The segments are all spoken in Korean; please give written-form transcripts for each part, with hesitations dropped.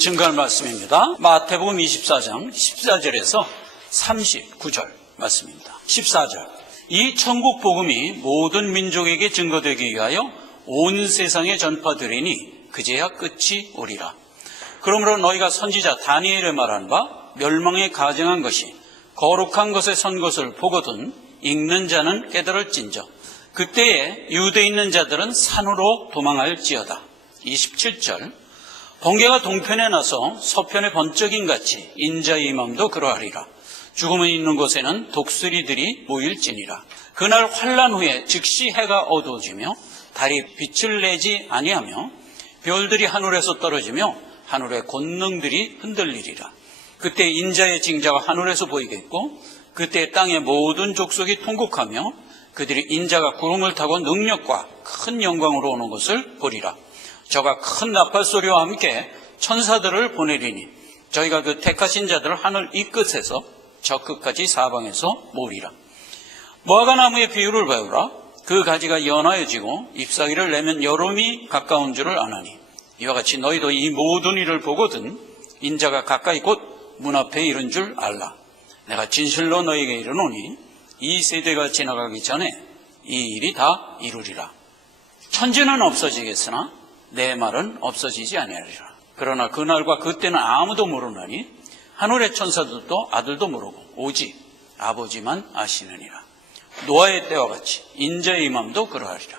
증거할 말씀입니다. 마태복음 24장 14절에서 39절 말씀입니다. 14절. 이 천국 복음이 모든 민족에게 증거되기 위하여 온 세상에 전파되리니 그제야 끝이 오리라. 그러므로 너희가 선지자 다니엘의 말한 바 멸망에 가증한 것이 거룩한 것에 선 것을 보거든 읽는 자는 깨달을진저 그때에 유대에 있는 자들은 산으로 도망할지어다. 27절. 번개가 동편에 나서 서편에 번쩍임 같이 인자의 임함도 그러하리라. 죽음이 있는 곳에는 독수리들이 모일지니라. 그날 환난 후에 즉시 해가 어두워지며 달이 빛을 내지 아니하며 별들이 하늘에서 떨어지며 하늘의 권능들이 흔들리리라. 그때 인자의 징자가 하늘에서 보이겠고 그때 땅의 모든 족속이 통곡하며 그들이 인자가 구름을 타고 능력과 큰 영광으로 오는 것을 보리라. 저가 큰 나팔소리와 함께 천사들을 보내리니 저희가 그 택하신 자들을 하늘 이 끝에서 저 끝까지 사방에서 모으리라. 무화과 나무의 비유를 배우라. 그 가지가 연하여지고 잎사귀를 내면 여름이 가까운 줄을 아나니 이와 같이 너희도 이 모든 일을 보거든 인자가 가까이 곧 문 앞에 이른 줄 알라. 내가 진실로 너희에게 이르노니 이 세대가 지나가기 전에 이 일이 다 이루리라. 천지는 없어지겠으나 내 말은 없어지지 아니하리라. 그러나 그날과 그때는 아무도 모르나니 하늘의 천사들도 아들도 모르고 오직 아버지만 아시느니라. 노아의 때와 같이 인자의 임함도 그러하리라.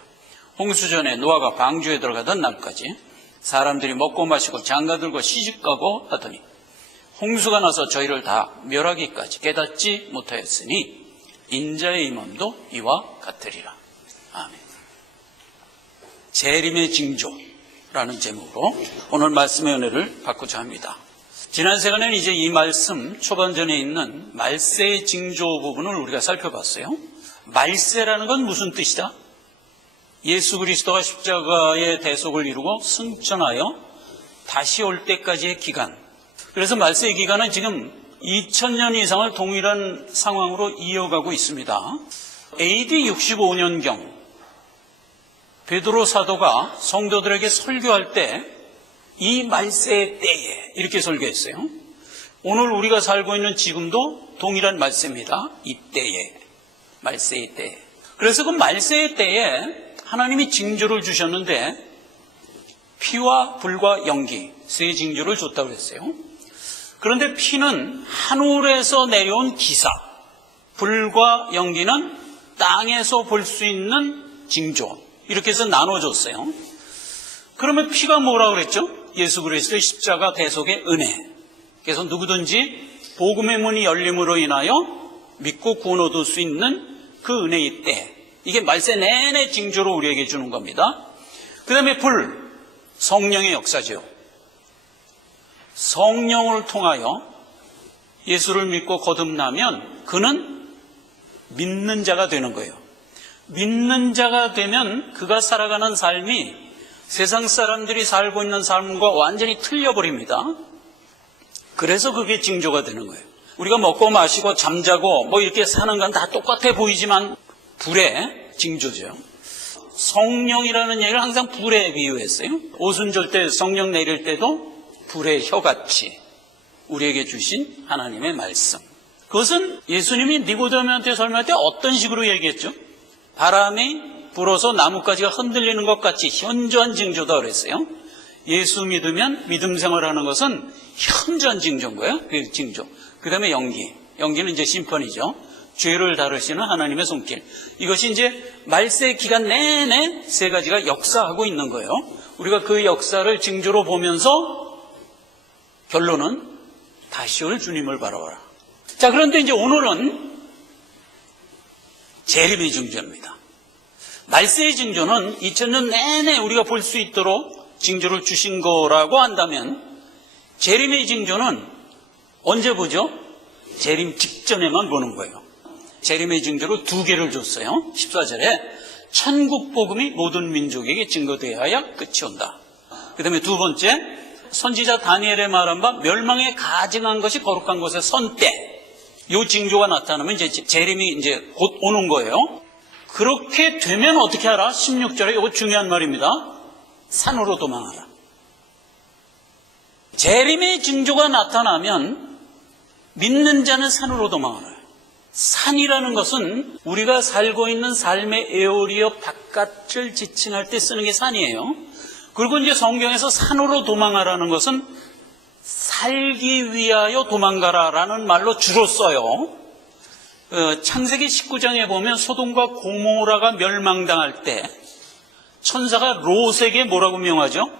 홍수전에 노아가 방주에 들어가던 날까지 사람들이 먹고 마시고 장가들고 시집가고 하더니 홍수가 나서 저희를 다 멸하기까지 깨닫지 못하였으니 인자의 임함도 이와 같으리라. 아멘. 재림의 징조라는 제목으로 오늘 말씀의 은혜를 받고자 합니다. 지난 시간에는 이제 이 말씀 초반전에 있는 말세의 징조 부분을 우리가 살펴봤어요. 말세라는 건 무슨 뜻이다? 예수 그리스도가 십자가의 대속을 이루고 승천하여 다시 올 때까지의 기간. 그래서 말세의 기간은 지금 2000년 이상을 동일한 상황으로 이어가고 있습니다. AD 65년경 베드로 사도가 성도들에게 설교할 때 이 말세의 때에 이렇게 설교했어요. 오늘 우리가 살고 있는 지금도 동일한 말세입니다. 이 때에, 말세의 때에. 그래서 그 말세의 때에 하나님이 징조를 주셨는데 피와 불과 연기, 세 징조를 줬다고 했어요. 그런데 피는 하늘에서 내려온 기사, 불과 연기는 땅에서 볼 수 있는 징조, 이렇게 해서 나눠줬어요. 그러면 피가 뭐라고 그랬죠? 예수 그리스도의 십자가 대속의 은혜. 그래서 누구든지 복음의 문이 열림으로 인하여 믿고 구원 얻을 수 있는 그 은혜의 때. 이게 말세 내내 징조로 우리에게 주는 겁니다. 그 다음에 불, 성령의 역사죠. 성령을 통하여 예수를 믿고 거듭나면 그는 믿는 자가 되는 거예요. 믿는 자가 되면 그가 살아가는 삶이 세상 사람들이 살고 있는 삶과 완전히 틀려버립니다. 그래서 그게 징조가 되는 거예요. 우리가 먹고 마시고 잠자고 뭐 이렇게 사는 건 다 똑같아 보이지만 불의 징조죠. 성령이라는 얘기를 항상 불에 비유했어요. 오순절 때 성령 내릴 때도 불의 혀같이 우리에게 주신 하나님의 말씀. 그것은 예수님이 니고데모한테 설명할 때 어떤 식으로 얘기했죠? 바람이 불어서 나뭇가지가 흔들리는 것 같이 현저한 징조다 그랬어요. 예수 믿으면 믿음 생활하는 것은 현저한 징조인 거예요. 그 징조. 그 다음에 연기. 연기는 이제 심판이죠. 죄를 다루시는 하나님의 손길. 이것이 이제 말세 기간 내내 세 가지가 역사하고 있는 거예요. 우리가 그 역사를 징조로 보면서 결론은 다시 올 주님을 바라봐라. 자, 그런데 이제 오늘은 재림의 징조입니다. 말세의 징조는 2000년 내내 우리가 볼 수 있도록 징조를 주신 거라고 한다면 재림의 징조는 언제 보죠? 재림 직전에만 보는 거예요. 재림의 징조로 두 개를 줬어요. 14절에 천국 복음이 모든 민족에게 증거되어야 끝이 온다. 그 다음에 두 번째, 선지자 다니엘의 말한 바 멸망에 가증한 것이 거룩한 곳에 선 때, 이 징조가 나타나면 이제 재림이 이제 곧 오는 거예요. 그렇게 되면 어떻게 하라? 16절에 이거 중요한 말입니다. 산으로 도망하라. 재림의 징조가 나타나면 믿는 자는 산으로 도망하라. 산이라는 것은 우리가 살고 있는 삶의 에어리어 바깥을 지칭할 때 쓰는 게 산이에요. 그리고 이제 성경에서 산으로 도망하라는 것은 살기 위하여 도망가라라는 말로 주로 써요. 창세기 19장에 보면 소돔과 고모라가 멸망당할 때 천사가 롯에게 뭐라고 명하죠?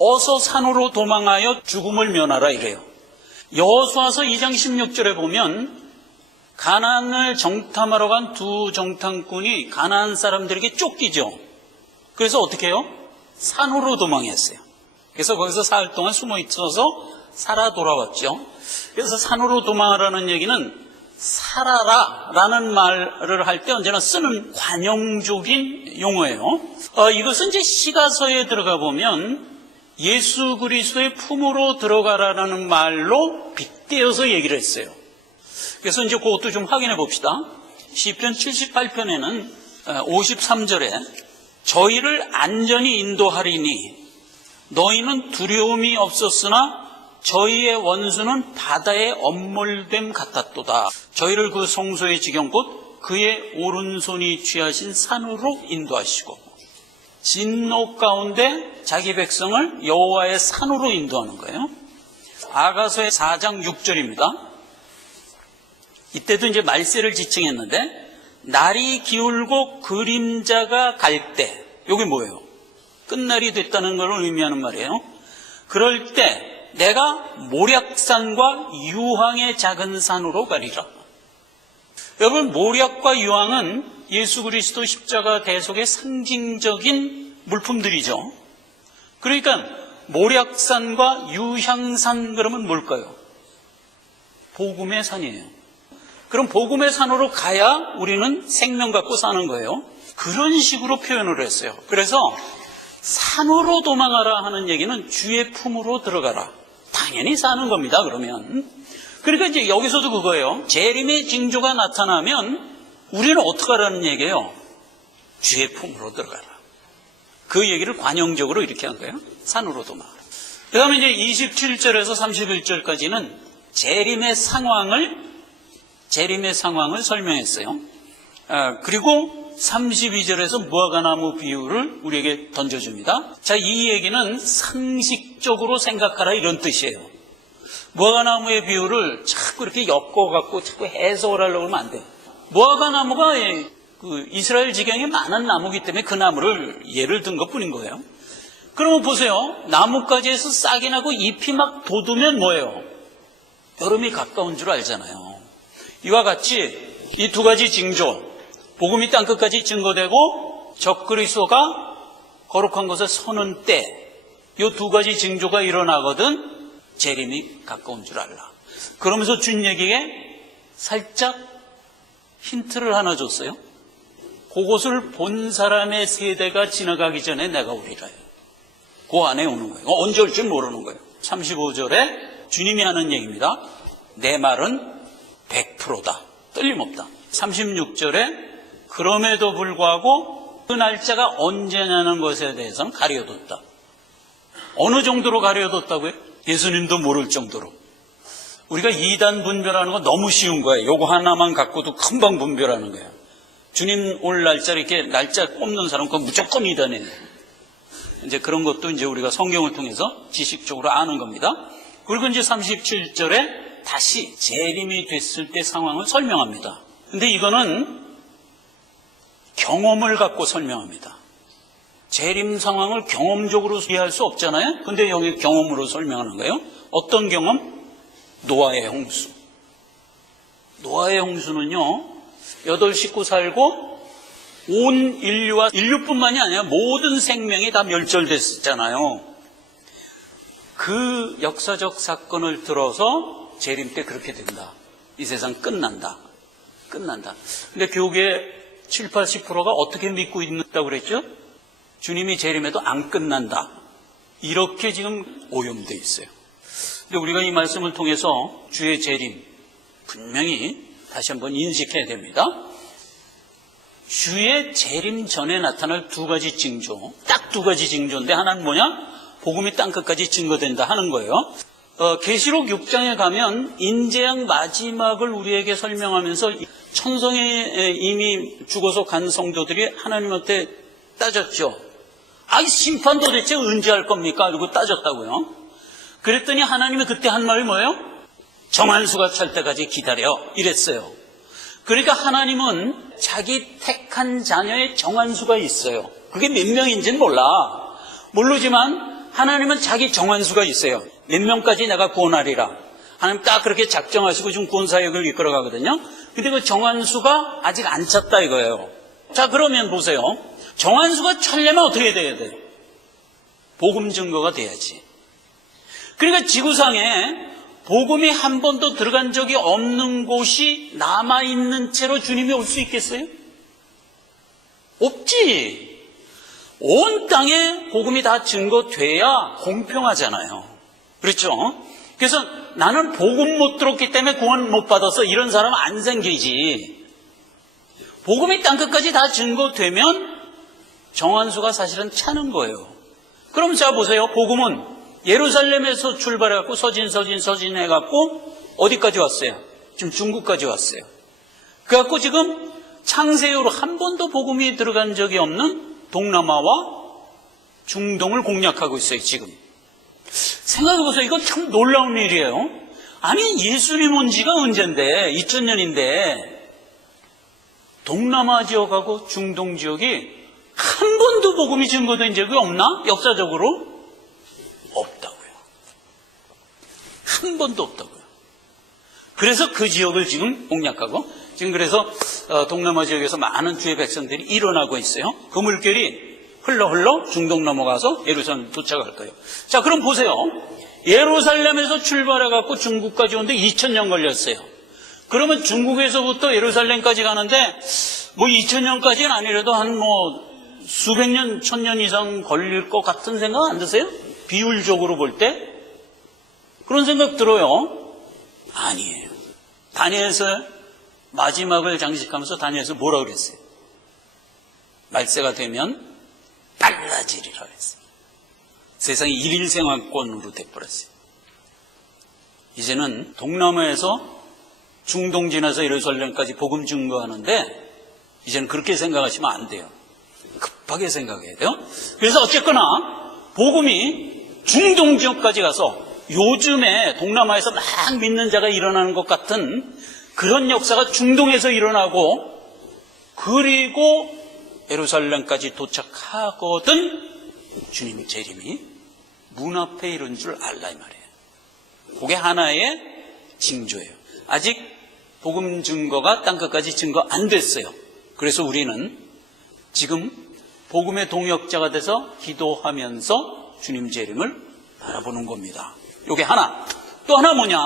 어서 산으로 도망하여 죽음을 면하라 이래요. 여호수아서 2장 16절에 보면 가나안을 정탐하러 간 두 정탐꾼이 가나안 사람들에게 쫓기죠. 그래서 어떻게 해요? 산으로 도망했어요. 그래서 거기서 사흘 동안 숨어 있어서 살아 돌아왔죠. 그래서 산으로 도망하라는 얘기는 살아라 라는 말을 할 때 언제나 쓰는 관용적인 용어예요. 이것은 이제 시가서에 들어가 보면 예수 그리스도의 품으로 들어가라는 말로 빗대어서 얘기를 했어요. 그래서 이제 그것도 좀 확인해 봅시다. 시편 78편에는 53절에 저희를 안전히 인도하리니 너희는 두려움이 없었으나 저희의 원수는 바다의 엄몰됨 같았도다. 저희를 그 성소의 지경 곧 그의 오른손이 취하신 산으로 인도하시고 진노 가운데 자기 백성을 여호와의 산으로 인도하는 거예요. 아가서의 4장 6절입니다. 이때도 이제 말세를 지칭했는데 날이 기울고 그림자가 갈 때, 이게 뭐예요? 끝날이 됐다는 걸 의미하는 말이에요. 그럴 때 내가 모략산과 유황의 작은 산으로 가리라. 여러분, 모략과 유황은 예수 그리스도 십자가 대속의 상징적인 물품들이죠. 그러니까 모략산과 유향산 그러면 뭘까요? 복음의 산이에요. 그럼 복음의 산으로 가야 우리는 생명 갖고 사는 거예요. 그런 식으로 표현을 했어요. 그래서 산으로 도망하라 하는 얘기는 주의 품으로 들어가라. 당연히 사는 겁니다, 그러면. 그러니까 이제 여기서도 그거예요. 재림의 징조가 나타나면 우리는 어떻게 하라는 얘기예요? 주의 품으로 들어가라. 그 얘기를 관용적으로 이렇게 한 거예요. 산으로 도망하라. 그 다음에 이제 27절에서 31절까지는 재림의 상황을 설명했어요. 그리고 32절에서 무화과나무 비유를 우리에게 던져줍니다. 자, 이 얘기는 상식적으로 생각하라 이런 뜻이에요. 무화과나무의 비유를 자꾸 이렇게 엮어갖고 자꾸 해석을 하려고 하면 안 돼요. 무화과나무가 이스라엘 지경에 많은 나무이기 때문에 그 나무를 예를 든 것뿐인 거예요. 그러면 보세요. 나뭇가지에서 싹이 나고 잎이 막 돋으면 뭐예요? 여름이 가까운 줄 알잖아요. 이와 같이 이 두 가지 징조, 복음이 땅끝까지 증거되고 적그리스도가 거룩한 곳에 서는 때, 이 두 가지 징조가 일어나거든 재림이 가까운 줄 알라. 그러면서 준 얘기에 살짝 힌트를 하나 줬어요. 그것을 본 사람의 세대가 지나가기 전에 내가 오리라. 그 안에 오는 거예요. 언제 올지 모르는 거예요. 35절에 주님이 하는 얘기입니다. 내 말은 100%다. 틀림없다. 36절에 그럼에도 불구하고 그 날짜가 언제냐는 것에 대해서는 가려뒀다. 어느 정도로 가려뒀다고요? 예수님도 모를 정도로. 우리가 이단 분별하는 거 너무 쉬운 거예요. 요거 하나만 갖고도 금방 분별하는 거예요. 주님 올 날짜를 이렇게 날짜 꼽는 사람 그건 무조건 이단이에요. 이제 그런 것도 이제 우리가 성경을 통해서 지식적으로 아는 겁니다. 그리고 이제 37절에 다시 재림이 됐을 때 상황을 설명합니다. 근데 이거는 경험을 갖고 설명합니다. 재림 상황을 경험적으로 이해할 수 없잖아요. 근데 여기 경험으로 설명하는 거예요. 어떤 경험? 노아의 홍수. 노아의 홍수는요, 8 식구 살고 온 인류뿐만이 아니라 모든 생명이 다 멸절됐었잖아요. 그 역사적 사건을 들어서 재림 때 그렇게 된다. 이 세상 끝난다. 근데 교계 7, 80%가 어떻게 믿고 있다고 그랬죠? 주님이 재림해도 안 끝난다. 이렇게 지금 오염되어 있어요. 근데 우리가 이 말씀을 통해서 주의 재림 분명히 다시 한번 인식해야 됩니다. 주의 재림 전에 나타날 두 가지 징조, 딱 두 가지 징조인데 하나는 뭐냐? 복음이 땅끝까지 증거된다 하는 거예요. 계시록 6장에 가면 인재양 마지막을 우리에게 설명하면서 천성에 이미 죽어서 간 성도들이 하나님한테 따졌죠. 아이 심판 도대체 언제 할 겁니까? 이러고 따졌다고요. 그랬더니 하나님이 그때 한 말이 뭐예요? 정한수가 찰 때까지 기다려 이랬어요. 그러니까 하나님은 자기 택한 자녀의 정한수가 있어요. 그게 몇 명인지는 모르지만 하나님은 자기 정한수가 있어요. 몇 명까지 내가 구원하리라. 하나님 딱 그렇게 작정하시고 지금 구원사역을 이끌어 가거든요. 근데 그 정한수가 아직 안 찼다 이거예요. 자, 그러면 보세요. 정한수가 차려면 어떻게 돼야 돼요? 복음 증거가 돼야지. 그러니까 지구상에 복음이 한 번도 들어간 적이 없는 곳이 남아있는 채로 주님이 올 수 있겠어요? 없지. 온 땅에 복음이 다 증거돼야 공평하잖아요. 그렇죠? 그래서 나는 복음 못 들었기 때문에 구원 못 받아서 이런 사람 안 생기지. 복음이 땅끝까지 다 증거되면 정한수가 사실은 차는 거예요. 그럼 자 보세요. 복음은 예루살렘에서 출발해갖고 서진 해갖고 어디까지 왔어요? 지금 중국까지 왔어요. 그래갖고 지금 창세 이후로 한 번도 복음이 들어간 적이 없는 동남아와 중동을 공략하고 있어요, 지금. 생각해보세요. 이건 참 놀라운 일이에요. 아니, 예수님 온 지가 언젠데, 2000년인데, 동남아 지역하고 중동 지역이 한 번도 복음이 증거된 적이 없나? 역사적으로? 없다고요. 한 번도 없다고요. 그래서 그 지역을 지금 공략하고, 지금 그래서 동남아 지역에서 많은 주의 백성들이 일어나고 있어요. 그 물결이 흘러 중동 넘어가서 예루살렘 도착할 거예요. 자, 그럼 보세요. 예루살렘에서 출발해갖고 중국까지 오는데 2000년 걸렸어요. 그러면 중국에서부터 예루살렘까지 가는데 뭐 2000년까지는 아니라도 한 수백 년, 1000년 이상 걸릴 것 같은 생각 안 드세요? 비율적으로 볼 때? 그런 생각 들어요? 아니에요. 다니엘서 마지막을 장식하면서 다니엘서 뭐라 그랬어요? 말세가 되면 빨라지리라 그랬어요. 세상이 일일생활권으로 돼버렸어요. 이제는 동남아에서 중동 지나서 예루살렘까지 복음 증거하는데 이제는 그렇게 생각하시면 안 돼요. 급하게 생각해야 돼요. 그래서 어쨌거나 복음이 중동 지역까지 가서 요즘에 동남아에서 막 믿는 자가 일어나는 것 같은 그런 역사가 중동에서 일어나고 그리고 예루살렘까지 도착하거든 주님 재림이 문 앞에 이런 줄 알라 이 말이에요. 그게 하나의 징조예요. 아직 복음 증거가 땅끝까지 증거 안 됐어요. 그래서 우리는 지금 복음의 동역자가 돼서 기도하면서 주님 재림을 바라보는 겁니다. 이게 하나. 또 하나 뭐냐?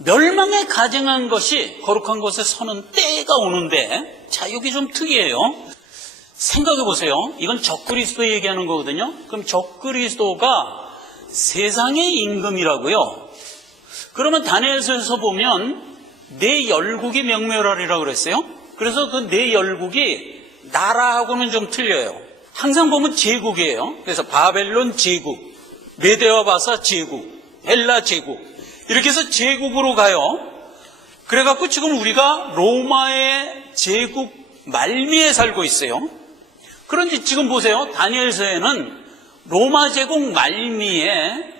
멸망에 가증한 것이 거룩한 곳에 서는 때가 오는데, 자, 여기 좀 특이해요. 생각해 보세요. 이건 적그리스도 얘기하는 거거든요. 그럼 적그리스도가 세상의 임금이라고요. 그러면 다니엘서에서 보면 내 열국이 명멸하리라고 그랬어요. 그래서 그 내 열국이 나라하고는 좀 틀려요. 항상 보면 제국이에요. 그래서 바벨론 제국, 메데와 바사 제국, 헬라 제국, 이렇게 해서 제국으로 가요. 그래갖고 지금 우리가 로마의 제국 말미에 살고 있어요. 그런데 지금 보세요. 다니엘서에는 로마 제국 말미에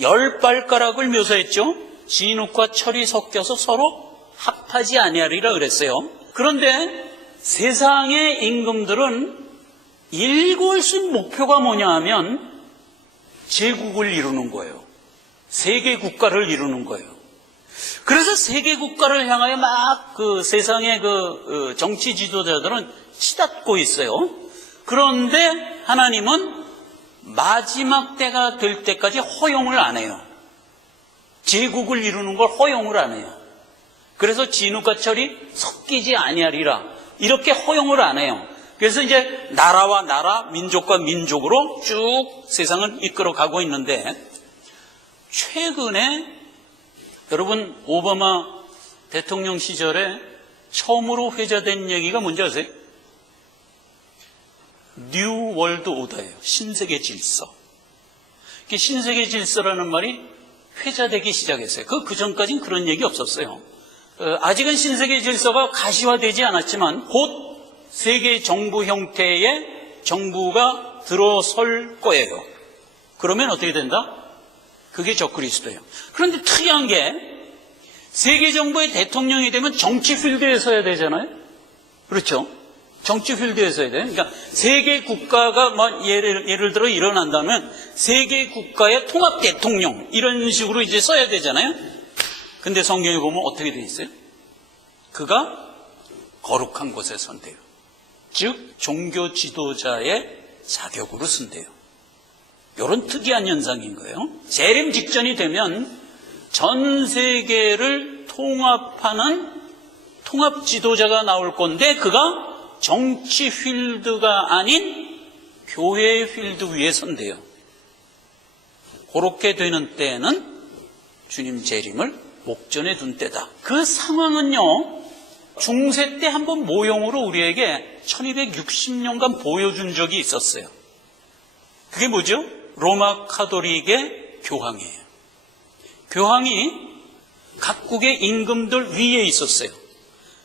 10발가락을 묘사했죠. 진흙과 철이 섞여서 서로 합하지 아니하리라 그랬어요. 그런데 세상의 임금들은 일구일 수 있는 목표가 뭐냐 하면 제국을 이루는 거예요. 세계 국가를 이루는 거예요. 그래서 세계 국가를 향하여 막 그 세상의 그 정치 지도자들은 치닫고 있어요. 그런데 하나님은 마지막 때가 될 때까지 허용을 안 해요. 제국을 이루는 걸 허용을 안 해요. 그래서 진흙과 철이 섞이지 아니하리라 이렇게 허용을 안 해요. 그래서 이제 나라와 나라, 민족과 민족으로 쭉 세상을 이끌어 가고 있는데, 최근에 여러분 오바마 대통령 시절에 처음으로 회자된 얘기가 뭔지 아세요? 뉴 월드 오더예요. 신세계 질서. 신세계 질서라는 말이 회자되기 시작했어요. 그 전까지는 그런 얘기 없었어요. 아직은 신세계 질서가 가시화되지 않았지만 곧 세계 정부 형태의 정부가 들어설 거예요. 그러면 어떻게 된다? 그게 적그리스도예요. 그런데 특이한 게 세계 정부의 대통령이 되면 정치 필드에 서야 되잖아요. 그렇죠? 정치 필드에 서야 돼요. 그러니까 세계 국가가 예를 들어 일어난다면 세계 국가의 통합 대통령 이런 식으로 이제 써야 되잖아요. 근데 성경에 보면 어떻게 돼 있어요? 그가 거룩한 곳에 선대요. 즉 종교 지도자의 자격으로 쓴대요. 이런 특이한 현상인 거예요. 재림 직전이 되면 전 세계를 통합하는 통합 지도자가 나올 건데 그가 정치 필드가 아닌 교회의 필드 위에 선대요. 그렇게 되는 때는 주님 재림을 목전에 둔 때다. 그 상황은요, 중세 때 한번 모형으로 우리에게 1260년간 보여준 적이 있었어요. 그게 뭐죠? 로마 카톨릭의 교황이에요. 교황이 각국의 임금들 위에 있었어요.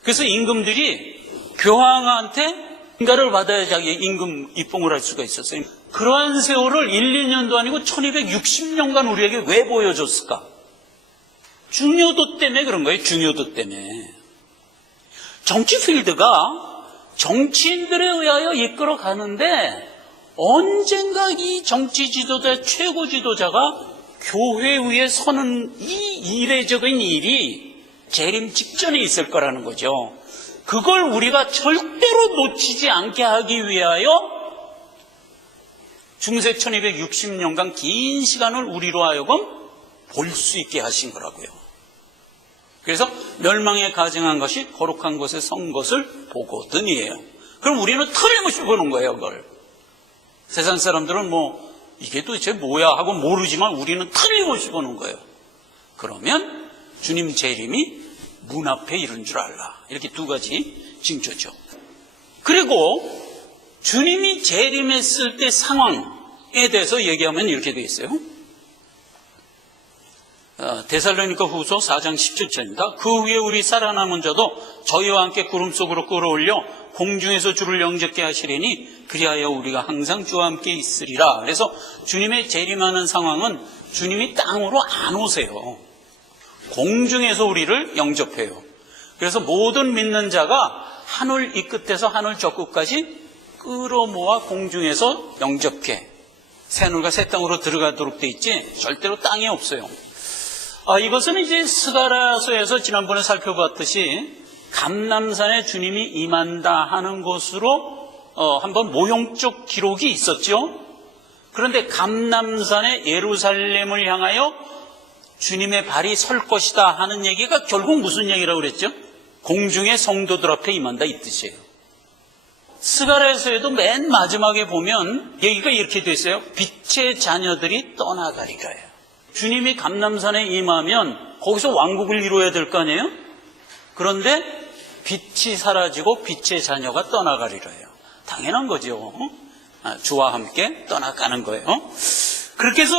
그래서 임금들이 교황한테 인가를 받아야 자기 임금 입봉을 할 수가 있었어요. 그러한 세월을 1, 2년도 아니고 1260년간 우리에게 왜 보여줬을까? 중요도 때문에 그런 거예요. 중요도 때문에. 정치 필드가 정치인들에 의하여 이끌어 가는데 언젠가 이 정치 지도자, 최고 지도자가 교회 위에 서는 이 이례적인 일이 재림 직전에 있을 거라는 거죠. 그걸 우리가 절대로 놓치지 않게 하기 위하여 중세 1260년간 긴 시간을 우리로 하여금 볼 수 있게 하신 거라고요. 그래서 멸망에 가증한 것이 거룩한 곳에 선 것을 보거든이에요. 그럼 우리는 틀림없이 보는 거예요, 그걸. 세상 사람들은 이게 도대체 뭐야 하고 모르지만 우리는 틀림없이 보는 거예요. 그러면 주님 재림이 문 앞에 이른 줄 알라. 이렇게 두 가지 징조죠. 그리고 주님이 재림했을 때 상황에 대해서 얘기하면 이렇게 되어 있어요. 데살로니가 후서 4장 17절입니다. 그 후에 우리 살아남은 자도 저희와 함께 구름 속으로 끌어올려 공중에서 주를 영접게 하시리니 그리하여 우리가 항상 주와 함께 있으리라. 그래서 주님의 재림하는 상황은 주님이 땅으로 안 오세요. 공중에서 우리를 영접해요. 그래서 모든 믿는 자가 하늘 이 끝에서 하늘 저 끝까지 끌어모아 공중에서 영접해. 새하늘과 새 땅으로 들어가도록 돼 있지 절대로 땅에 없어요. 이것은 이제 스가랴서에서 지난번에 살펴봤듯이 감람산에 주님이 임한다 하는 것으로 한번 모형적 기록이 있었죠. 그런데 감람산의 예루살렘을 향하여 주님의 발이 설 것이다 하는 얘기가 결국 무슨 얘기라고 그랬죠? 공중의 성도들 앞에 임한다 이 뜻이에요. 스가랴서에도 맨 마지막에 보면 얘기가 이렇게 돼 있어요. 빛의 자녀들이 떠나가리라요. 주님이 감람산에 임하면 거기서 왕국을 이루어야 될 거 아니에요? 그런데 빛이 사라지고 빛의 자녀가 떠나가리라요. 당연한 거죠. 주와 함께 떠나가는 거예요. 그렇게 해서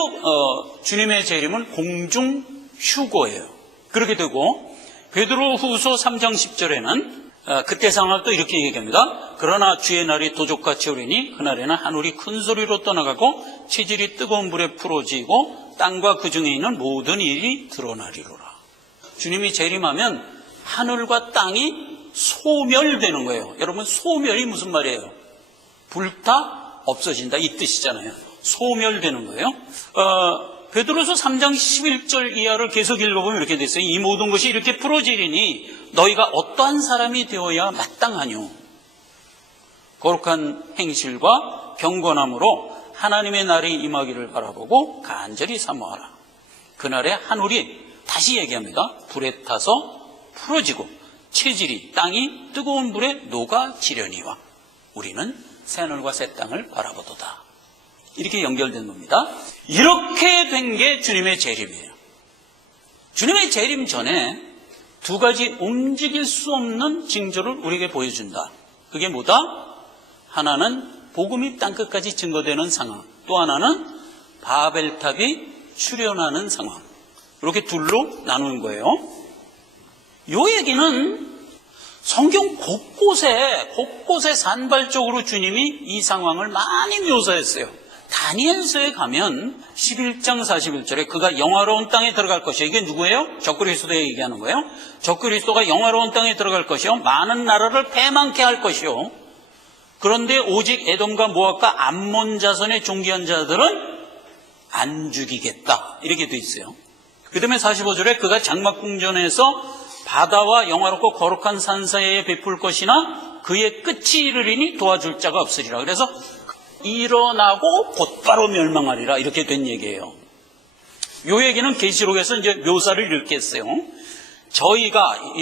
주님의 재림은 공중 휴거예요. 그렇게 되고 베드로후서 3장 10절에는 그때 상황을 또 이렇게 얘기합니다. 그러나 주의 날이 도적같이 오리니 그날에는 하늘이 큰 소리로 떠나가고 체질이 뜨거운 불에 풀어지고 땅과 그 중에 있는 모든 일이 드러나리로라. 주님이 재림하면 하늘과 땅이 소멸되는 거예요. 여러분 소멸이 무슨 말이에요? 불타 없어진다 이 뜻이잖아요. 소멸되는 거예요. 베드로서 3장 11절 이하를 계속 읽어보면 이렇게 됐어요. 이 모든 것이 이렇게 풀어지리니 너희가 어떠한 사람이 되어야 마땅하뇨. 거룩한 행실과 경건함으로 하나님의 날이 임하기를 바라보고 간절히 사모하라. 그날에 하늘이 다시 얘기합니다. 불에 타서 풀어지고 체질이 땅이 뜨거운 불에 녹아지려니와 우리는 새하늘과 새 땅을 바라보도다. 이렇게 연결된 겁니다. 이렇게 된 게 주님의 재림이에요. 주님의 재림 전에 두 가지 움직일 수 없는 징조를 우리에게 보여준다. 그게 뭐다? 하나는 복음이 땅끝까지 증거되는 상황, 또 하나는 바벨탑이 출현하는 상황, 이렇게 둘로 나누는 거예요. 이 얘기는 성경 곳곳에 산발적으로 주님이 이 상황을 많이 묘사했어요. 다니엘서에 가면 11장 41절에 그가 영화로운 땅에 들어갈 것이요. 이게 누구예요? 적그리스도에 얘기하는 거예요. 적그리스도가 영화로운 땅에 들어갈 것이요. 많은 나라를 패망케 할 것이요. 그런데 오직 에돔과 모압과 암몬 자손의 존귀한 자들은 안 죽이겠다. 이렇게 돼 있어요. 그 다음에 45절에 그가 장막궁전에서 바다와 영화롭고 거룩한 산 사이에 베풀 것이나 그의 끝이 이르리니 도와줄 자가 없으리라. 그래서 일어나고 곧바로 멸망하리라, 이렇게 된 얘기예요. 이 얘기는 계시록에서 이제 묘사를 읽겠어요.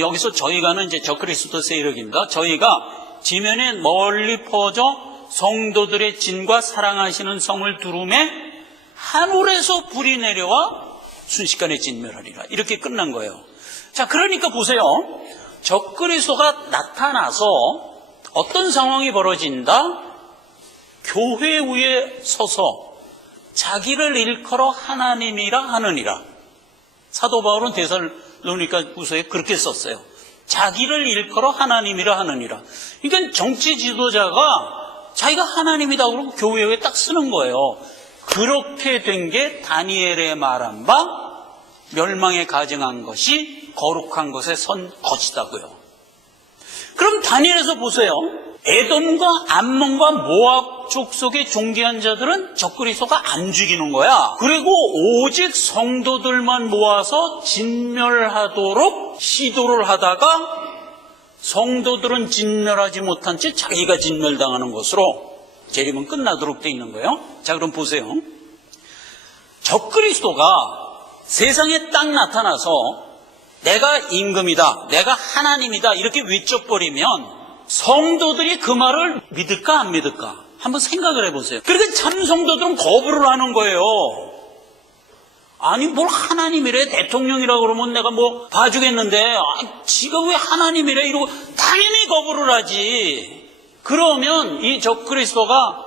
여기서 저희가는 이제 적그리스도 세력입니다. 저희가 지면에 멀리 퍼져 성도들의 진과 사랑하시는 성을 두름에 하늘에서 불이 내려와 순식간에 진멸하리라, 이렇게 끝난 거예요. 자, 그러니까 보세요. 적그리스도가 나타나서 어떤 상황이 벌어진다? 교회 위에 서서 자기를 일컬어 하나님이라 하느니라. 사도 바울은 데살로니가후서에 그렇게 썼어요. 자기를 일컬어 하나님이라 하느니라. 그러니까 정치 지도자가 자기가 하나님이다 그러고 교회에 딱 쓰는 거예요. 그렇게 된 게 다니엘의 말한 바 멸망에 가증한 것이 거룩한 것에 선 것이다고요. 그럼 다니엘에서 보세요. 에돔과 암몬과 모압 족속의 존귀한 자들은 적그리스도가 안 죽이는 거야. 그리고 오직 성도들만 모아서 진멸하도록 시도를 하다가 성도들은 진멸하지 못한 채 자기가 진멸당하는 것으로 재림은 끝나도록 돼 있는 거예요. 자, 그럼 보세요. 적그리스도가 세상에 딱 나타나서 내가 임금이다, 내가 하나님이다 이렇게 외쳐버리면 성도들이 그 말을 믿을까 안 믿을까? 한번 생각을 해보세요. 그러니까 참 성도들은 거부를 하는 거예요. 아니 뭘 하나님이래, 대통령이라고 그러면 내가 뭐 봐주겠는데 지가 왜 하나님이래 이러고 당연히 거부를 하지. 그러면 이 적그리스도가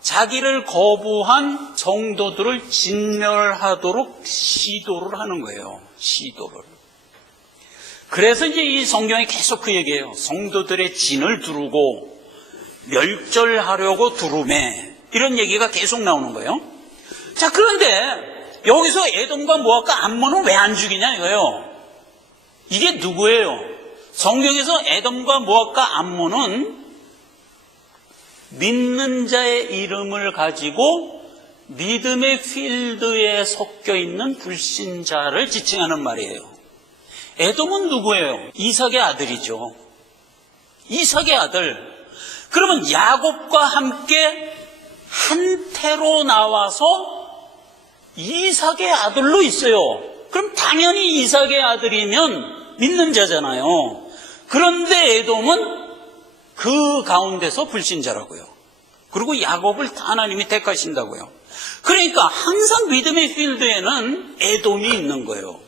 자기를 거부한 성도들을 진멸하도록 시도를 하는 거예요. 시도를. 그래서 이제 이 성경에 계속 그 얘기예요. 성도들의 진을 두르고 멸절하려고 두루매, 이런 얘기가 계속 나오는 거예요. 자, 그런데 여기서 에돔과 모압과 암몬은 왜 안 죽이냐 이거예요. 이게 누구예요? 성경에서 에돔과 모압과 암몬은 믿는 자의 이름을 가지고 믿음의 필드에 섞여 있는 불신자를 지칭하는 말이에요. 에돔은 누구예요? 이삭의 아들이죠. 이삭의 아들. 그러면 야곱과 함께 한태로 나와서 이삭의 아들로 있어요. 그럼 당연히 이삭의 아들이면 믿는 자잖아요. 그런데 에돔은 그 가운데서 불신자라고요. 그리고 야곱을 하나님이 택하신다고요. 그러니까 항상 믿음의 필드에는 에돔이 있는 거예요.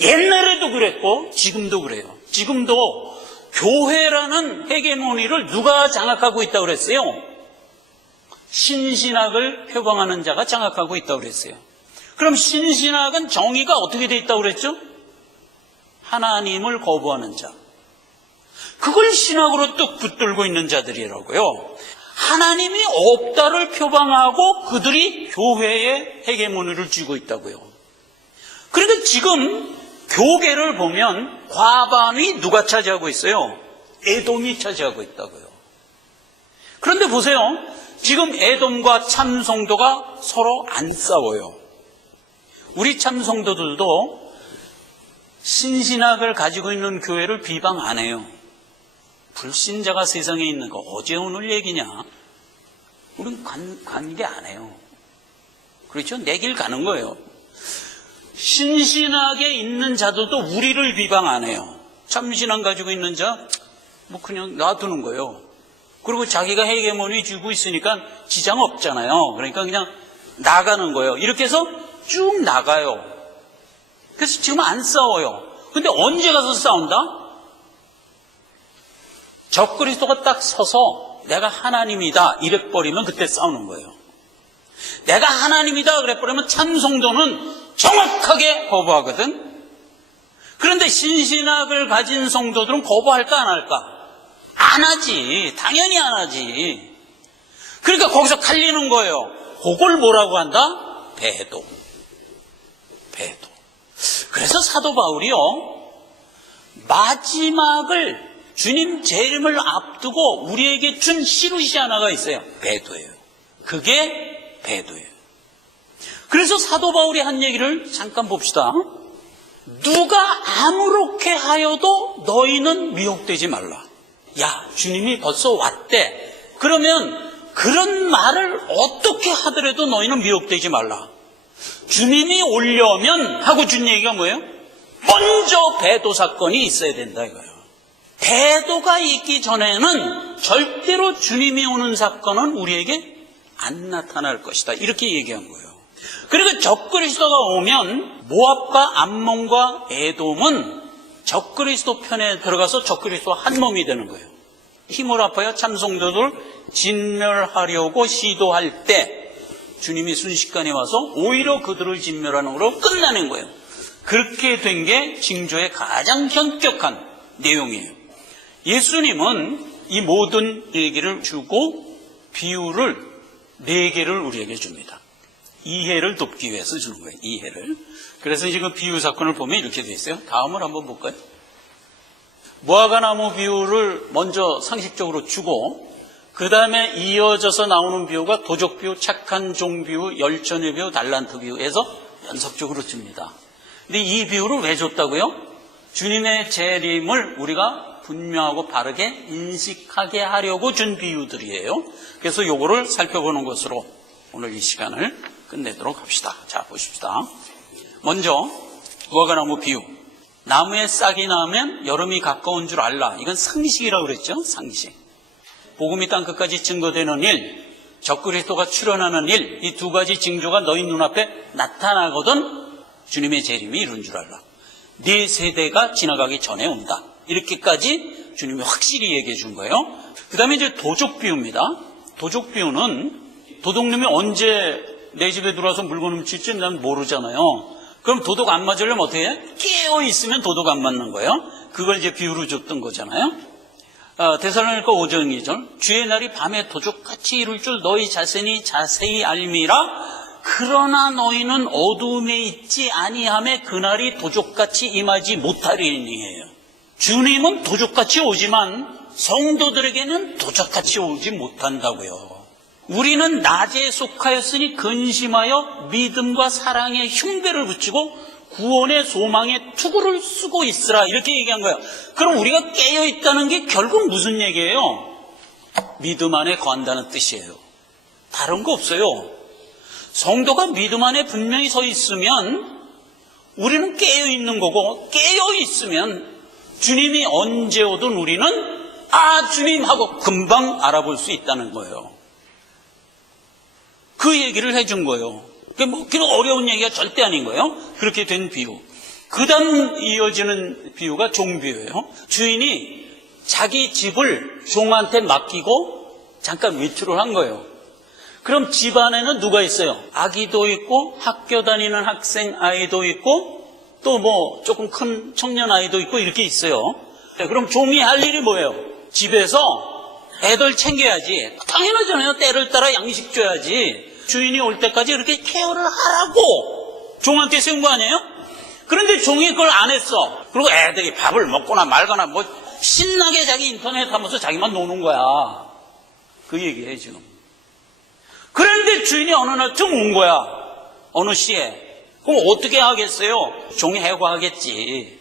옛날에도 그랬고 지금도 그래요. 지금도 교회라는 헤게모니를 누가 장악하고 있다고 그랬어요? 신신학을 표방하는 자가 장악하고 있다고 그랬어요. 그럼 신신학은 정의가 어떻게 돼 있다고 그랬죠? 하나님을 거부하는 자. 그걸 신학으로 뚝 붙들고 있는 자들이라고요. 하나님이 없다를 표방하고 그들이 교회에 헤게모니를 쥐고 있다고요. 그러니까 지금 교계를 보면 과반이 누가 차지하고 있어요? 에돔이 차지하고 있다고요. 그런데 보세요. 지금 에돔과 참성도가 서로 안 싸워요. 우리 참성도들도 신신학을 가지고 있는 교회를 비방 안 해요. 불신자가 세상에 있는 거 어제 오늘 얘기냐? 우린 관계 안 해요. 그렇죠? 내 길 가는 거예요. 신신학에 있는 자들도 우리를 비방 안 해요. 참신학 가지고 있는 자, 뭐 그냥 놔두는 거예요. 그리고 자기가 헤게모니 쥐고 있으니까 지장 없잖아요. 그러니까 그냥 나가는 거예요. 이렇게 해서 쭉 나가요. 그래서 지금 안 싸워요. 근데 언제 가서 싸운다? 적그리스도가 딱 서서 내가 하나님이다 이래버리면 그때 싸우는 거예요. 내가 하나님이다 그래버리면 참성도는 정확하게 거부하거든. 그런데 신신학을 가진 성도들은 거부할까 안 할까? 안 하지. 당연히 안 하지. 그러니까 거기서 갈리는 거예요. 그걸 뭐라고 한다? 배도. 그래서 사도 바울이요, 마지막을 주님 재림을 앞두고 우리에게 준 시루시 하나가 있어요. 배도예요. 그게 배도예요. 그래서 사도 바울이 한 얘기를 잠깐 봅시다. 누가 아무렇게 하여도 너희는 미혹되지 말라. 야, 주님이 벌써 왔대. 그러면 그런 말을 어떻게 하더라도 너희는 미혹되지 말라. 주님이 오려면 하고 준 얘기가 뭐예요? 먼저 배도 사건이 있어야 된다 이거예요. 배도가 있기 전에는 절대로 주님이 오는 사건은 우리에게 안 나타날 것이다. 이렇게 얘기한 거예요. 그리고 적그리스도가 오면 모압과 암몬과 에돔은 적그리스도 편에 들어가서 적그리스도와 한 몸이 되는 거예요. 힘을 합하여 참성도들 진멸하려고 시도할 때 주님이 순식간에 와서 오히려 그들을 진멸하는 걸로 끝나는 거예요. 그렇게 된 게 징조의 가장 현격한 내용이에요. 예수님은 이 모든 얘기를 주고 비유를 4개를 우리에게 줍니다. 이해를 돕기 위해서 주는 거예요. 이해를. 그래서 지금 비유 사건을 보면 이렇게 돼 있어요. 다음을 한번 볼까요? 무화과 나무 비유를 먼저 상식적으로 주고 그 다음에 이어져서 나오는 비유가 도적 비유, 착한 종 비유, 열전의 비유, 달란트 비유에서 연속적으로 줍니다. 근데 이 비유를 왜 줬다고요? 주님의 재림을 우리가 분명하고 바르게 인식하게 하려고 준 비유들이에요. 그래서 요거를 살펴보는 것으로 오늘 이 시간을 끝내도록 합시다. 자, 보십시다. 먼저 무화과 나무 비유. 나무에 싹이 나면 여름이 가까운 줄 알라. 이건 상식이라고 그랬죠. 상식. 복음이 땅 끝까지 증거되는 일, 적그리스도가 출현하는 일, 이 2가지 징조가 너희 눈앞에 나타나거든 주님의 재림이 이룬 줄 알라. 네 세대가 지나가기 전에 온다. 이렇게까지 주님이 확실히 얘기해 준 거예요. 그 다음에 이제 도적 비유입니다. 도적 비유는 도둑놈이 언제 내 집에 들어와서 물건 훔칠지 난 모르잖아요. 그럼 도둑 안 맞으려면 어떻게 해? 깨어 있으면 도둑 안 맞는 거예요. 그걸 이제 비유로 줬던 거잖아요. 데살로니가 5장 2절 주의 날이 밤에 도적같이 이룰 줄 너희 자세히 알미라. 그러나 너희는 어두움에 있지 아니하매 그날이 도적같이 임하지 못하리니에요. 주님은 도적같이 오지만 성도들에게는 도적같이 오지 못한다고요. 우리는 낮에 속하였으니 근심하여 믿음과 사랑의 흉배를 붙이고 구원의 소망의 투구를 쓰고 있으라. 이렇게 얘기한 거예요. 그럼 우리가 깨어있다는 게 결국 무슨 얘기예요? 믿음 안에 거한다는 뜻이에요. 다른 거 없어요. 성도가 믿음 안에 분명히 서 있으면 우리는 깨어있는 거고, 깨어있으면 주님이 언제 오든 우리는 주님 하고 금방 알아볼 수 있다는 거예요. 그 얘기를 해준 거예요. 그게 어려운 얘기가 절대 아닌 거예요. 그렇게 된 비유. 그 다음 이어지는 비유가 종 비유예요. 주인이 자기 집을 종한테 맡기고 잠깐 외출을 한 거예요. 그럼 집 안에는 누가 있어요? 아기도 있고 학교 다니는 학생 아이도 있고 또 뭐 조금 큰 청년 아이도 있고 이렇게 있어요. 그럼 종이 할 일이 뭐예요? 집에서 애들 챙겨야지. 당연하잖아요. 때를 따라 양식 줘야지. 주인이 올 때까지 이렇게 케어를 하라고 종한테 세운 거 아니에요? 그런데 종이 그걸 안 했어. 그리고 애들이 밥을 먹거나 말거나 뭐 신나게 자기 인터넷 하면서 자기만 노는 거야. 그 얘기예요 지금. 그런데 주인이 어느 날 좀 온 거야. 어느 시에. 그럼 어떻게 하겠어요? 종이 해고하겠지.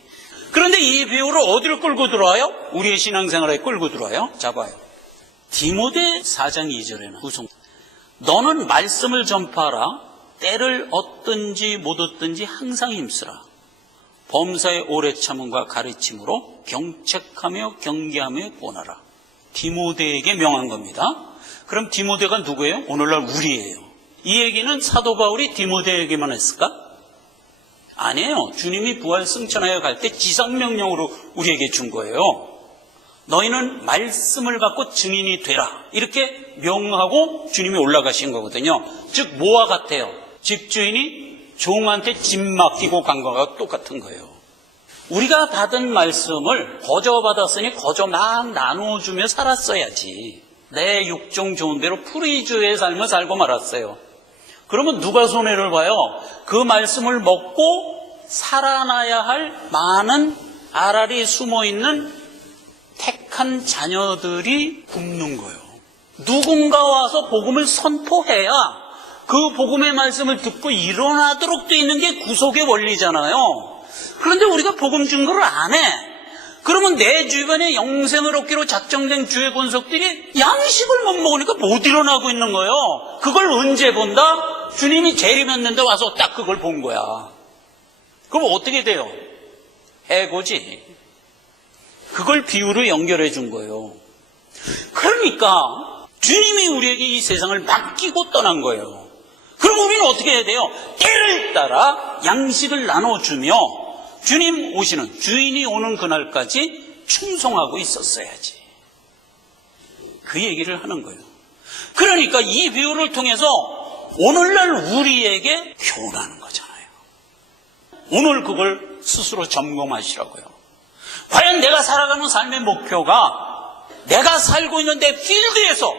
그런데 이 비유를 어디를 끌고 들어와요? 우리의 신앙생활에 끌고 들어와요. 자 봐요. 디모데 4장 2절에는 구성. 너는 말씀을 전파하라. 때를 얻든지 못 얻든지 항상 힘쓰라. 범사의 오래 참음과 가르침으로 경책하며 경계하며 권하라. 디모데에게 명한 겁니다. 그럼 디모데가 누구예요? 오늘날 우리예요. 이 얘기는 사도 바울이 디모데에게만 했을까? 아니에요. 주님이 부활 승천하여 갈 때 지상명령으로 우리에게 준 거예요. 너희는 말씀을 갖고 증인이 되라. 이렇게 명하고 주님이 올라가신 거거든요. 즉 뭐와 같아요? 집주인이 종한테 집 맡기고 간 거와 똑같은 거예요. 우리가 받은 말씀을 거저 받았으니 거저 막 나누어주며 살았어야지. 내 육종 좋은 대로 프리주의 삶을 살고 말았어요. 그러면 누가 손해를 봐요? 그 말씀을 먹고 살아나야 할 많은 알알이 숨어있는 택한 자녀들이 굶는 거예요. 누군가 와서 복음을 선포해야 그 복음의 말씀을 듣고 일어나도록 돼 있는 게 구속의 원리잖아요. 그런데 우리가 복음 증거를 안 해. 그러면 내 주변에 영생을 얻기로 작정된 주의 권속들이 양식을 못 먹으니까 못 일어나고 있는 거예요. 그걸 언제 본다? 주님이 재림했는데 와서 딱 그걸 본 거야. 그럼 어떻게 돼요? 해고지. 그걸 비유로 연결해 준 거예요. 그러니까 주님이 우리에게 이 세상을 맡기고 떠난 거예요. 그럼 우리는 어떻게 해야 돼요? 때를 따라 양식을 나눠주며 주님 오시는, 주인이 오는 그날까지 충성하고 있었어야지. 그 얘기를 하는 거예요. 그러니까 이 비유를 통해서 오늘날 우리에게 교훈하는 거잖아요. 오늘 그걸 스스로 점검하시라고요. 과연 내가 살아가는 삶의 목표가 내가 살고 있는 내 필드에서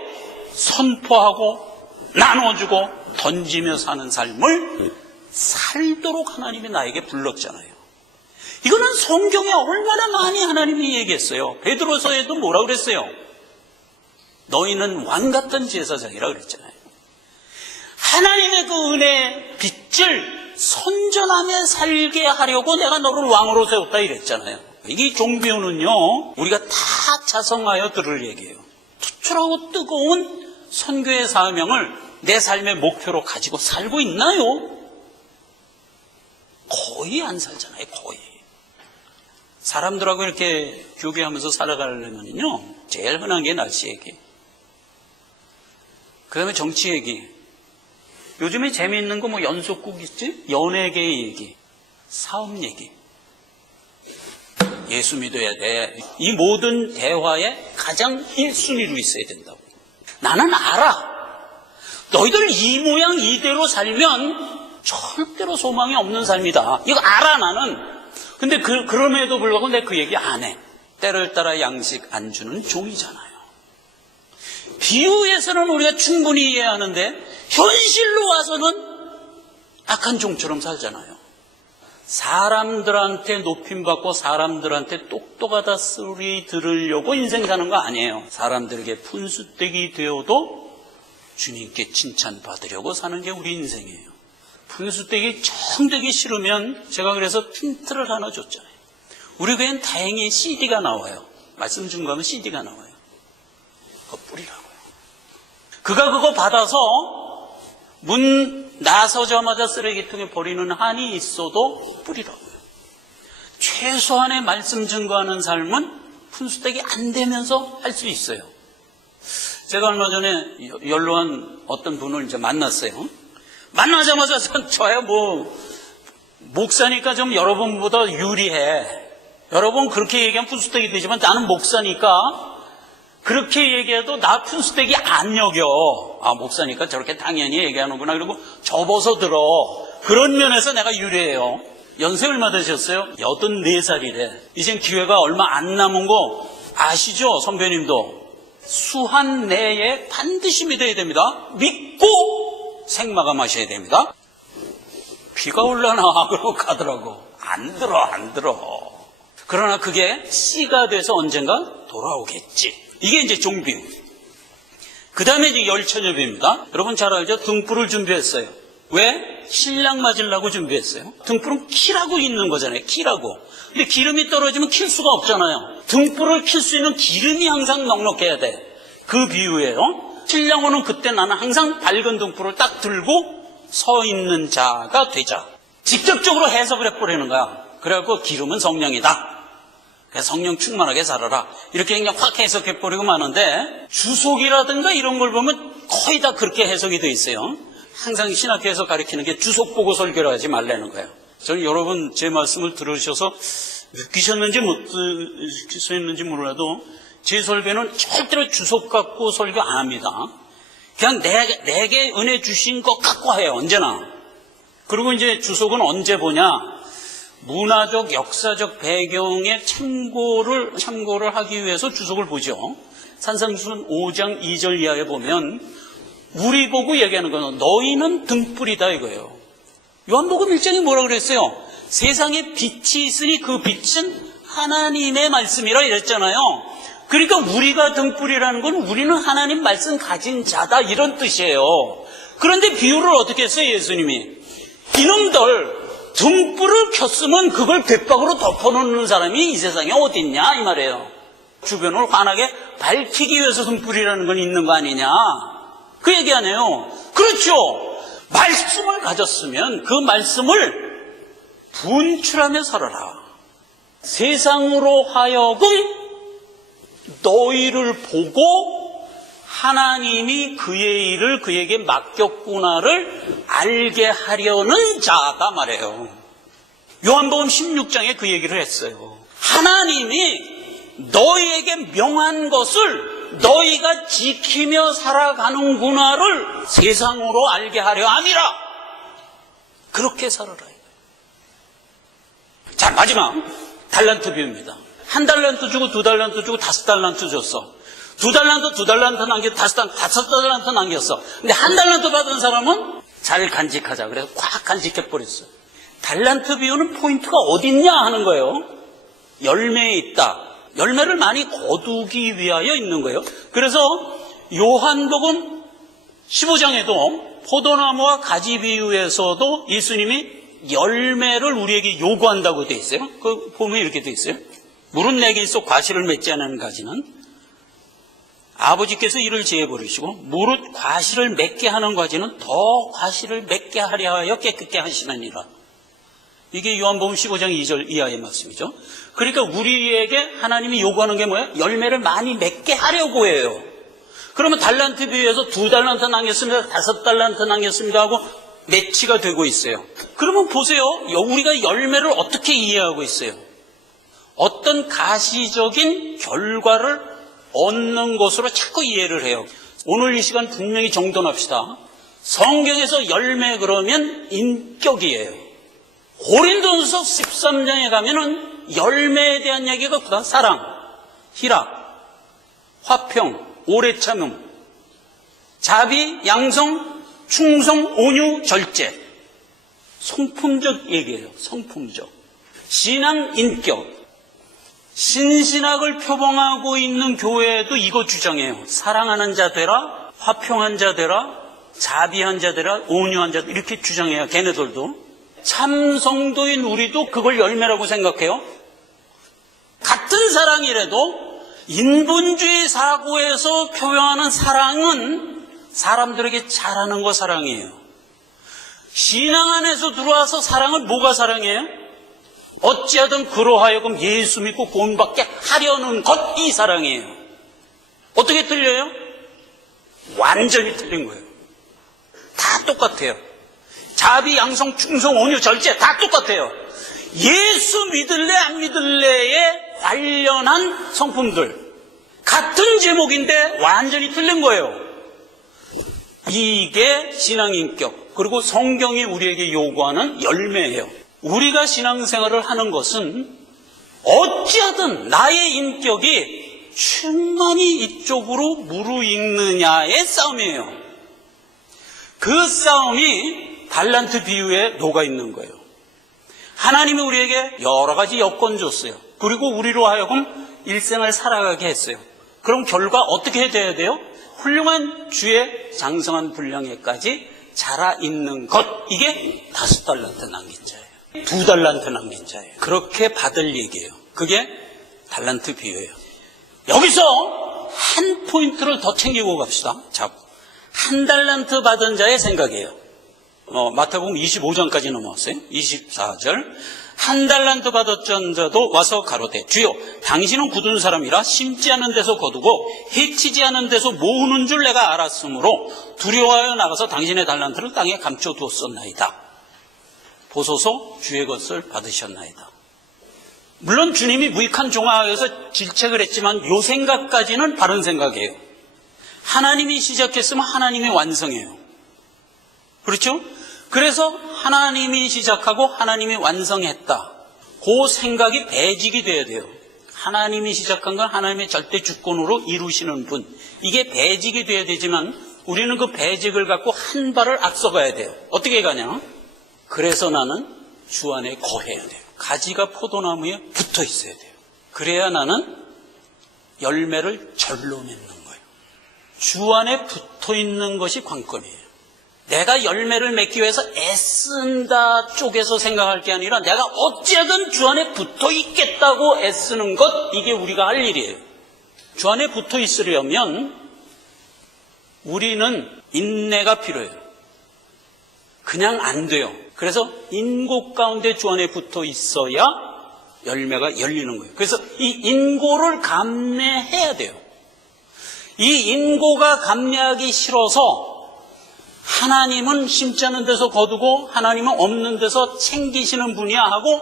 선포하고 나눠주고 던지며 사는 삶을 살도록 하나님이 나에게 불렀잖아요. 이거는 성경에 얼마나 많이 하나님이 얘기했어요. 베드로서에도 뭐라 그랬어요? 너희는 왕 같은 제사장이라 그랬잖아요. 하나님의 그 은혜의 빛을 선전하며 살게 하려고 내가 너를 왕으로 세웠다 이랬잖아요. 이게 종비유는요, 우리가 다 자성하여 들을 얘기예요. 투철하고 뜨거운 선교의 사명을 내 삶의 목표로 가지고 살고 있나요? 거의 안 살잖아요. 거의. 사람들하고 이렇게 교배하면서 살아가려면요, 제일 흔한 게 날씨 얘기, 그 다음에 정치 얘기, 요즘에 재미있는 거 뭐 연속국 있지? 연예계 얘기, 사업 얘기, 예수 믿어야 돼. 이 모든 대화에 가장 1순위로 있어야 된다고. 나는 알아. 너희들 이 모양 이대로 살면 절대로 소망이 없는 삶이다. 이거 알아 나는. 근데 그럼에도 불구하고 내가 그 얘기 안 해. 때를 따라 양식 안 주는 종이잖아요. 비유에서는 우리가 충분히 이해하는데 현실로 와서는 악한 종처럼 살잖아요. 사람들한테 높임받고 사람들한테 똑똑하다 소리 들으려고 인생 사는 거 아니에요. 사람들에게 푼수떼기 되어도 주님께 칭찬받으려고 사는 게 우리 인생이에요. 분수대기 정 되기 싫으면 제가 그래서 핀트를 하나 줬잖아요. 우리 교회는 다행히 CD가 나와요. 말씀 준 거면 CD가 나와요. 그거 뿌리라고요. 그가 그거 받아서 문 나서자마자 쓰레기통에 버리는 한이 있어도 뿌리라고요. 최소한의 말씀 증거하는 삶은 분수대기 안 되면서 할 수 있어요. 제가 얼마 전에 연로한 어떤 분을 이제 만났어요. 만나자마자 저야 목사니까 좀 여러분보다 유리해. 여러분 그렇게 얘기하면 푼수대기 되지만 나는 목사니까 그렇게 얘기해도 나 푼수대기 안 여겨. 아, 목사니까 저렇게 당연히 얘기하는구나. 그리고 접어서 들어. 그런 면에서 내가 유리해요. 연세 얼마 되셨어요? 84살이래. 이젠 기회가 얼마 안 남은 거 아시죠? 선배님도. 수한 내에 반드시 믿어야 됩니다. 믿고 생마감하셔야 됩니다. 비가 올라나 그러고 가더라고. 안 들어. 그러나 그게 씨가 돼서 언젠가 돌아오겠지. 이게 이제 종비유. 그 다음에 이제 열처녀비입니다. 여러분 잘 알죠? 등불을 준비했어요. 왜? 신랑 맞으려고 준비했어요. 등불은 키라고 있는 거잖아요. 키라고. 근데 기름이 떨어지면 킬 수가 없잖아요. 등불을 킬 수 있는 기름이 항상 넉넉해야 돼. 그 비유예요. 신랑 오는 그때 나는 항상 밝은 등불을 딱 들고 서 있는 자가 되자. 직접적으로 해석을 해버리는 거야. 그래갖고 기름은 성령이다. 그래서 성령 충만하게 살아라. 이렇게 그냥 확 해석해버리고 마는데 주속이라든가 이런 걸 보면 거의 다 그렇게 해석이 돼 있어요. 항상 신학교에서 가르치는 게 주속 보고 설교를 하지 말라는 거예요. 저는 여러분 제 말씀을 들으셔서 느끼셨는지 못 느끼셨는지 몰라도 제 설교는 절대로 주석 갖고 설교 안 합니다. 그냥 내게 은혜 주신 거 갖고 해요, 언제나. 그리고 이제 주석은 언제 보냐? 문화적, 역사적 배경의 참고를 하기 위해서 주석을 보죠. 산상수훈 5장 2절 이하에 보면 우리 보고 얘기하는 거는 너희는 등불이다 이거예요. 요한복음 1장이 뭐라 그랬어요? 세상에 빛이 있으니 그 빛은 하나님의 말씀이라 이랬잖아요. 그러니까 우리가 등불이라는 건 우리는 하나님 말씀 가진 자다 이런 뜻이에요. 그런데 비유를 어떻게 했어요, 예수님이? 이놈들 등불을 켰으면 그걸 뒷박으로 덮어놓는 사람이 이 세상에 어딨냐 이 말이에요. 주변을 환하게 밝히기 위해서 등불이라는 건 있는 거 아니냐, 그 얘기하네요. 그렇죠. 말씀을 가졌으면 그 말씀을 분출하며 살아라. 세상으로 하여금 너희를 보고 하나님이 그의 일을 그에게 맡겼구나를 알게 하려는 자다 말이에요. 요한복음 16장에 그 얘기를 했어요. 하나님이 너희에게 명한 것을 너희가 지키며 살아가는구나를 세상으로 알게 하려 함이라. 그렇게 살아라. 자, 마지막 달란트 비유입니다. 1달란트 주고 2달란트 주고 5달란트 줬어. 2달란트 남겨 5달란트 남겼어. 근데 1달란트 받은 사람은 잘 간직하자 그래서 꽉 간직해버렸어요. 달란트 비유는 포인트가 어딨냐 하는 거예요. 열매에 있다. 열매를 많이 거두기 위하여 있는 거예요. 그래서 요한복음 15장에도 포도나무와 가지 비유에서도 예수님이 열매를 우리에게 요구한다고 되어 있어요. 그 보면 이렇게 되어 있어요. 물은 내게 있어 과실을 맺지 않는 가지는 아버지께서 이를 제해버리시고 무릇 과실을 맺게 하는 가지는 더 과실을 맺게 하려 하여 깨끗게 하시느니라. 이게 요한복음 15장 2절 이하의 말씀이죠. 그러니까 우리에게 하나님이 요구하는 게 뭐예요? 열매를 많이 맺게 하려고 해요. 그러면 달란트 비유에서 2달란트 남겼습니다, 5달란트 남겼습니다 하고 매치가 되고 있어요. 그러면 보세요. 우리가 열매를 어떻게 이해하고 있어요? 어떤 가시적인 결과를 얻는 것으로 자꾸 이해를 해요. 오늘 이 시간 분명히 정돈합시다. 성경에서 열매 그러면 인격이에요. 고린도전서 13장에 가면은 열매에 대한 얘기가 없다. 사랑, 희락, 화평, 오래 참음, 자비, 양성, 충성, 온유, 절제. 성품적 얘기예요. 성품적. 신앙, 인격. 신신학을 표방하고 있는 교회도 이거 주장해요. 사랑하는 자 되라, 화평한 자 되라, 자비한 자 되라, 온유한 자 되라, 이렇게 주장해요. 걔네들도. 참 성도인 우리도 그걸 열매라고 생각해요. 같은 사랑이라도 인본주의 사고에서 표현하는 사랑은 사람들에게 잘하는 거 사랑이에요. 신앙 안에서 들어와서 사랑은 뭐가 사랑이에요? 어찌하든 그로하여금 예수 믿고 구원받게 하려는 것, 이 사랑이에요. 어떻게 틀려요? 완전히 틀린 거예요. 다 똑같아요. 자비, 양성, 충성, 온유, 절제 다 똑같아요. 예수 믿을래 안 믿을래에 관련한 성품들 같은 제목인데 완전히 틀린 거예요. 이게 신앙인격, 그리고 성경이 우리에게 요구하는 열매예요. 우리가 신앙생활을 하는 것은 어찌하든 나의 인격이 충만히 이쪽으로 무르익느냐의 싸움이에요. 그 싸움이 달란트 비유에 녹아있는 거예요. 하나님이 우리에게 여러 가지 여건 줬어요. 그리고 우리로 하여금 일생을 살아가게 했어요. 그럼 결과 어떻게 돼야 돼요? 훌륭한 주의 장성한 분량에까지 자라 있는 것. 이게 5달란트 남긴 자예요. 2달란트 남긴 자예요. 그렇게 받을 얘기예요. 그게 달란트 비유예요. 여기서 한 포인트를 더 챙기고 갑시다. 자, 1달란트 받은 자의 생각이에요. 마태복음 25장까지 넘어왔어요. 24절. 1달란트 받았던 자도 와서 가로되 주여 당신은 굳은 사람이라 심지 않은 데서 거두고 해치지 않은 데서 모으는 줄 내가 알았으므로 두려워하여 나가서 당신의 달란트를 땅에 감춰두었었나이다. 보소서 주의 것을 받으셨나이다. 물론 주님이 무익한 종아여서 질책을 했지만 요 생각까지는 바른 생각이에요. 하나님이 시작했으면 하나님이 완성해요. 그렇죠? 그래서 하나님이 시작하고 하나님이 완성했다. 그 생각이 배직이 돼야 돼요. 하나님이 시작한 건 하나님의 절대 주권으로 이루시는 분. 이게 배직이 돼야 되지만 우리는 그 배직을 갖고 한 발을 앞서가야 돼요. 어떻게 가냐? 그래서 나는 주 안에 거해야 돼요. 가지가 포도나무에 붙어 있어야 돼요. 그래야 나는 열매를 절로 맺는 거예요. 주 안에 붙어 있는 것이 관건이에요. 내가 열매를 맺기 위해서 애쓴다 쪽에서 생각할 게 아니라 내가 어찌하든 주 안에 붙어 있겠다고 애쓰는 것, 이게 우리가 할 일이에요. 주 안에 붙어 있으려면 우리는 인내가 필요해요. 그냥 안 돼요. 그래서 인고 가운데 주 안에 붙어 있어야 열매가 열리는 거예요. 그래서 이 인고를 감내해야 돼요. 이 인고가 감내하기 싫어서 하나님은 심지 않은 데서 거두고 하나님은 없는 데서 챙기시는 분이야 하고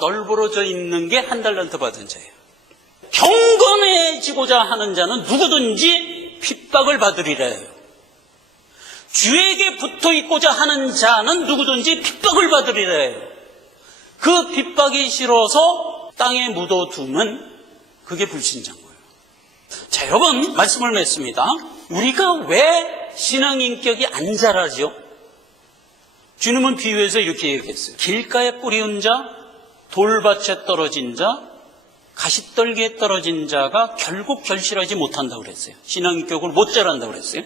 널브러져 있는 게 한 달란트 받은 자예요. 경건해지고자 하는 자는 누구든지 핍박을 받으리라 해요. 주에게 붙어 있고자 하는 자는 누구든지 핍박을 받으리라 해요. 그 핍박이 싫어서 땅에 묻어두면 그게 불신자인 거예요. 자, 여러분 말씀을 맺습니다. 우리가 왜 신앙 인격이 안 자라죠? 주님은 비유해서 이렇게 얘기했어요. 길가에 뿌리운 자, 돌밭에 떨어진 자, 가시떨기에 떨어진 자가 결국 결실하지 못한다고 그랬어요. 신앙 인격을 못 자란다고 그랬어요.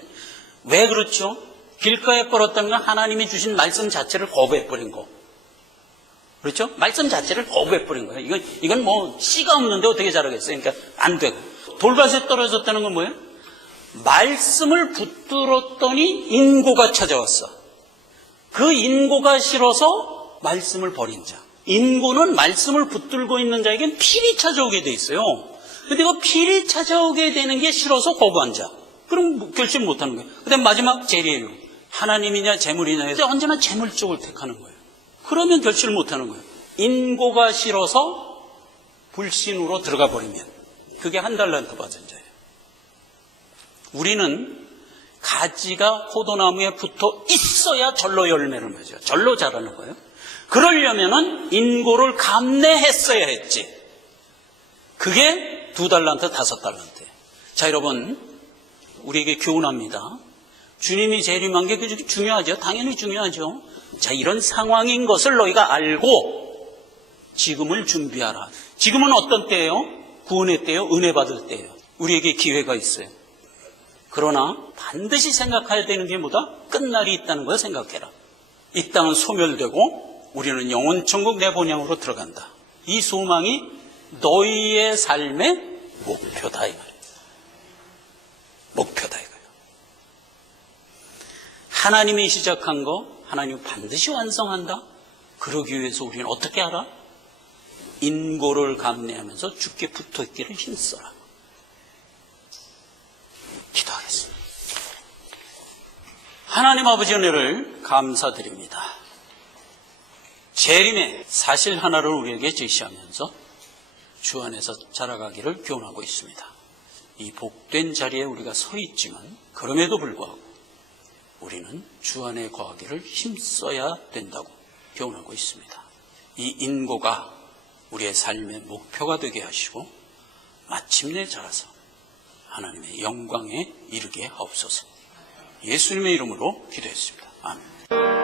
왜 그렇죠? 길가에 뿌렸다는 건 하나님이 주신 말씀 자체를 거부해버린 거. 그렇죠? 말씀 자체를 거부해버린 거예요. 이건 뭐 씨가 없는데 어떻게 자라겠어요? 그러니까 안 되고. 돌밭에 떨어졌다는 건 뭐예요? 말씀을 붙들었더니 인고가 찾아왔어. 그 인고가 싫어서 말씀을 버린 자. 인고는 말씀을 붙들고 있는 자에겐 필이 찾아오게 돼 있어요. 근데 그 필이 찾아오게 되는 게 싫어서 거부한 자. 그럼 결심 못하는 거예요. 그 다음 마지막 재리예요. 하나님이냐 재물이냐 해서 언제나 재물 쪽을 택하는 거예요. 그러면 결심을 못하는 거예요. 인고가 싫어서 불신으로 들어가 버리면 그게 한 달란트 받은 자예요. 우리는 가지가 포도나무에 붙어 있어야 절로 열매를 맺어요. 절로 자라는 거예요. 그러려면은 인고를 감내했어야 했지. 그게 2달란트, 5달란트. 자, 여러분, 우리에게 교훈합니다. 주님이 재림한 게 중요하죠. 당연히 중요하죠. 자, 이런 상황인 것을 너희가 알고 지금을 준비하라. 지금은 어떤 때예요? 구원의 때예요? 은혜 받을 때예요. 우리에게 기회가 있어요. 그러나 반드시 생각해야 되는 게 뭐다? 끝날이 있다는 걸 생각해라. 이 땅은 소멸되고 우리는 영원 천국 내 본향으로 들어간다. 이 소망이 너희의 삶의 목표다 이 말이에요. 목표다 이거예요. 하나님이 시작한 거 하나님은 반드시 완성한다. 그러기 위해서 우리는 어떻게 하라? 인고를 감내하면서 주께 붙어있기를 힘써라. 기도하겠습니다. 하나님 아버지 은혜를 감사드립니다. 재림의 사실 하나를 우리에게 제시하면서 주 안에서 자라가기를 교훈하고 있습니다. 이 복된 자리에 우리가 서 있지만 그럼에도 불구하고 우리는 주 안에 거하기를 힘써야 된다고 교훈하고 있습니다. 이 인고가 우리의 삶의 목표가 되게 하시고 마침내 자라서 하나님의 영광에 이르게 하옵소서. 예수님의 이름으로 기도했습니다. 아멘.